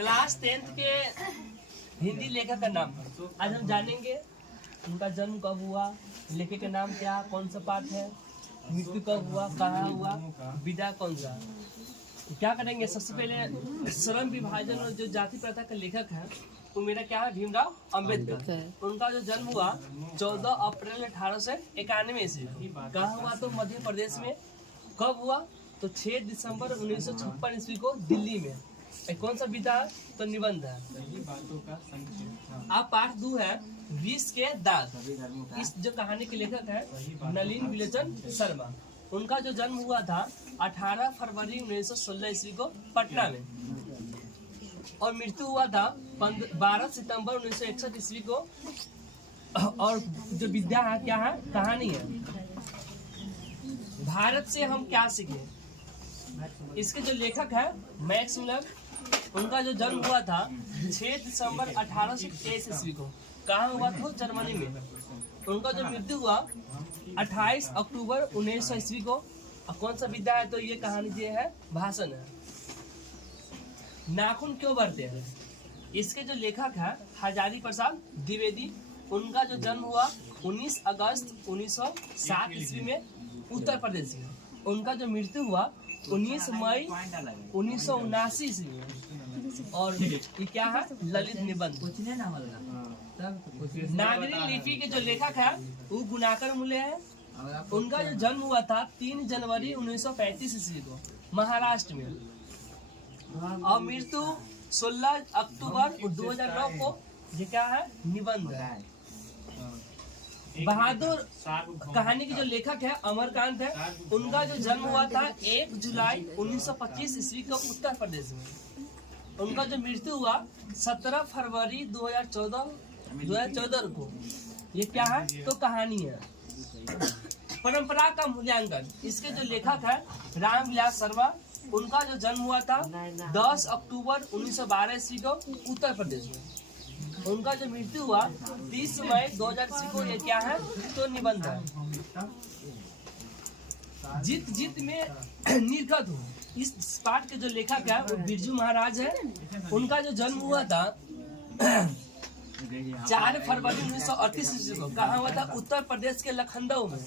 Class 10th के हिंदी लेखक का नाम आज हम जानेंगे। उनका जन्म कब हुआ, लेखक का नाम क्या, कौन सा पाठ है, मृत्यु कब हुआ, कहाँ हुआ, विदा कौन सा। तो क्या करेंगे, सबसे पहले श्रम विभाजन और जो जाति प्रथा का लेखक है वो मेरा क्या है, भीमराव अंबेडकर। उनका जो जन्म हुआ 14 अप्रैल 1891 ईस्वी। कहाँ हुआ, तो मध्य प्रदेश में। कब हुआ, तो 6 दिसंबर 1956 ईस्वी को दिल्ली में। कौन सा विधा है, तो निबंध है। अब पाठ 2 है विष के दाग। इस जो कहानी के लेखक है नलिन विलोचन शर्मा। उनका जो जन्म हुआ था 18 फरवरी 1916 ईस्वी को पटना में, और मृत्यु हुआ था 12 सितंबर 1961 ईस्वी को। और जो विद्या है क्या है, कहानी है। भारत से हम क्या सीखे, इसके जो लेखक है मैक्स मुलर। उनका जो जन्म हुआ था 6 दिसंबर 1823 ईस्वी को। कहाँ हुआ था, जर्मनी में। उनका जो मृत्यु हुआ 28 अक्टूबर 1900 ईस्वी को। अब कौन सा विद्या है, तो ये कहानी जो है भाषण है। नाखून क्यों बढ़ते हैं, इसके जो लेखक है हजारी प्रसाद द्विवेदी। उनका जो जन्म हुआ 19 अगस्त 1907 ईस्वी में उत्तर प्रदेश में। उनका जो मृत्यु हुआ 19 मई 1979 ईस्वी में। और ये क्या है, ललित निबंध। नागरी लिपि के जो लेखक है वो गुणाकर मूल्य है। उनका जो जन्म हुआ था 3 जनवरी 1935 ईस्वी को महाराष्ट्र में, और मृत्यु 16 अक्टूबर 2009 को। ये क्या है, निबंध है। बहादुर कहानी के जो लेखक है अमरकांत है। उनका जो जन्म हुआ था 1 जुलाई 1925 ईस्वी को उत्तर प्रदेश में। उनका जो मृत्यु हुआ 17 फरवरी 2014 को। ये क्या है, तो कहानी है। परंपरा का मूल्यांकन, इसके जो लेखक है रामविलास शर्मा। उनका जो जन्म हुआ था 10 अक्टूबर 1912 ईस्वी को उत्तर प्रदेश में। उनका जो मृत्यु हुआ 30 मई 2000 ईस्वी को। ये क्या है, तो निबंध है। जीत जीत में निर्गत हो, इस पाठ के जो लेखक है वो बिरजू महाराज है। उनका जो जन्म हुआ था 4 फरवरी 1938 ईस्वी को। कहाँ हुआ था, उत्तर प्रदेश के लखनऊ में।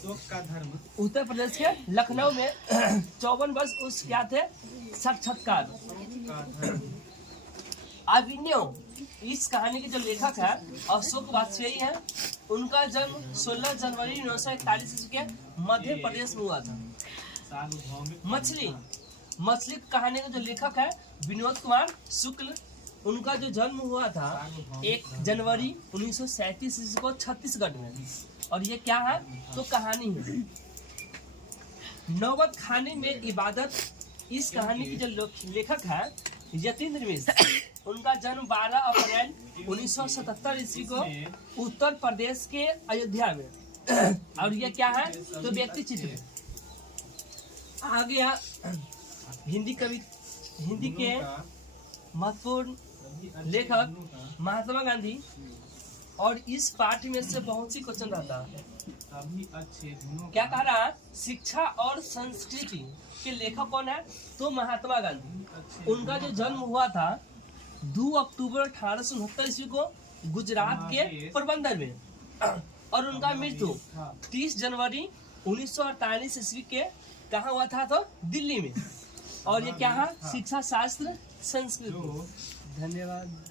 उत्तर प्रदेश के लखनऊ में 54 वर्ष उस क्या थे, साक्षात्कार अभिनव। इस कहानी के जो लेखक है अशोक वाजपेयी है। उनका जन्म 16 जनवरी 1941 ईस्वी के मध्य प्रदेश में हुआ था। मछली कहानी का जो लेखक है विनोद कुमार शुक्ल। उनका जो जन्म हुआ था 1 जनवरी 1937 ईस्वी को छत्तीसगढ़ में, और ये क्या है, तो कहानी है। नौबत खाने में इबादत। इस कहानी की जो लेखक है यतीन्द्र मिश्र। उनका जन्म 12 अप्रैल 1977 ईस्वी को उत्तर प्रदेश के अयोध्या में। और ये क्या है, तो व्यक्ति चित्र। आ गया हिंदी के महत्वपूर्ण लेखक महात्मा गांधी। और इस पाठ में से बहुत सी क्वेश्चन रहता है। क्या कह रहा है, शिक्षा और संस्कृति के लेखक कौन है, तो महात्मा गांधी। उनका जो जन्म हुआ था 2 अक्टूबर 1869 ईस्वी को गुजरात के पोरबंदर में, और उनका मृत्यु 30 जनवरी 1948 ईस्वी के कहाँ हुआ था, तो दिल्ली में। और ये क्या है, शिक्षा शास्त्र संस्कृत। धन्यवाद।